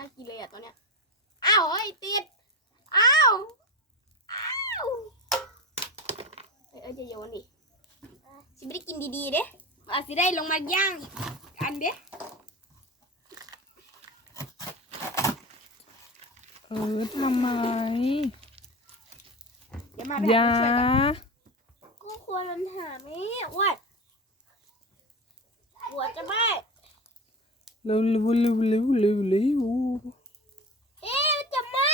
มันไม่เห็นน่ากินเลยอะตอนเนี้ย อ้าวเฮ้ยติด อ้าว อ้าวเอ้ยเอ้ยจะโยนดิสิไม่ได้กินดีๆเด้อาจสิได้ลงมาย่างอีกอันเด้เออทำไมเดี๋ยวมาไปอย่าหาช่วยกันก็ควรมันหาไม่อ้วนหัวจะไหม้ เร็วเร็วเร็วเร็วเร็วเร็วเอ๊ะจะม้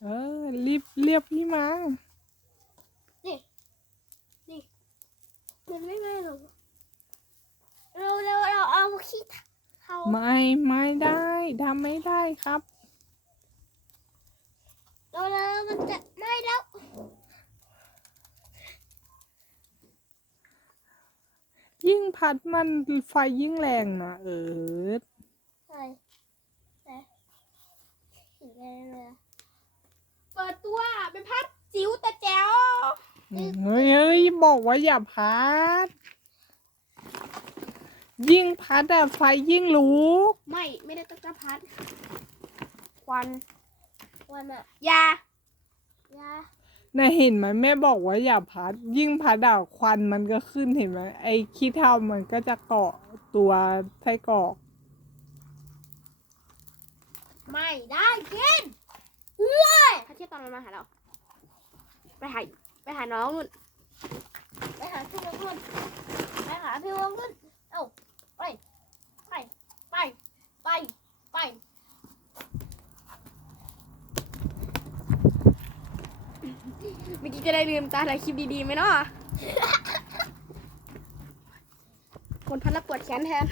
เออรีบเรียกพี่มามันไม่ไม้หรอกเราเราเราเอาขี้เขาไม่ไม่ได้ทำไม่ได้ครับเราเรามันจะไหม้แล้ว ยิ่งพัดมันไฟยิ่งแรงนะเออใช่ใช่ถึงได้เลยเปิดตัวเป็นพัดจิ๋วแต่แจ๋วเฮ้ยเฮ้ยบอกว่าอย่าพัด ยิ่งพัดอะไฟยิ่งลุกไม่ไม่ได้ต้องจะพัดควันควันอะยายา น่ะเห็นไหมแม่บอกว่าอย่าพัด ยิ่งพัดอะควันมันก็ขึ้นเห็นไหมไอ้ขี้เถ้ามันก็จะเกาะตัวไส้กรอก ไม่ได้กินเอ้ยเขาเทียบตอนมันมาหาเรา ไปหาไปหาน้องนู่นไปหาพี่วงนู่นไปหาพี่วงนู่นเอ้าไปไปไปไปไปเมื่อกี้ จะได้ลืมตาถ่ายคลิปดีๆไหมเนาะคนพัดแล้วปวดแขนแทน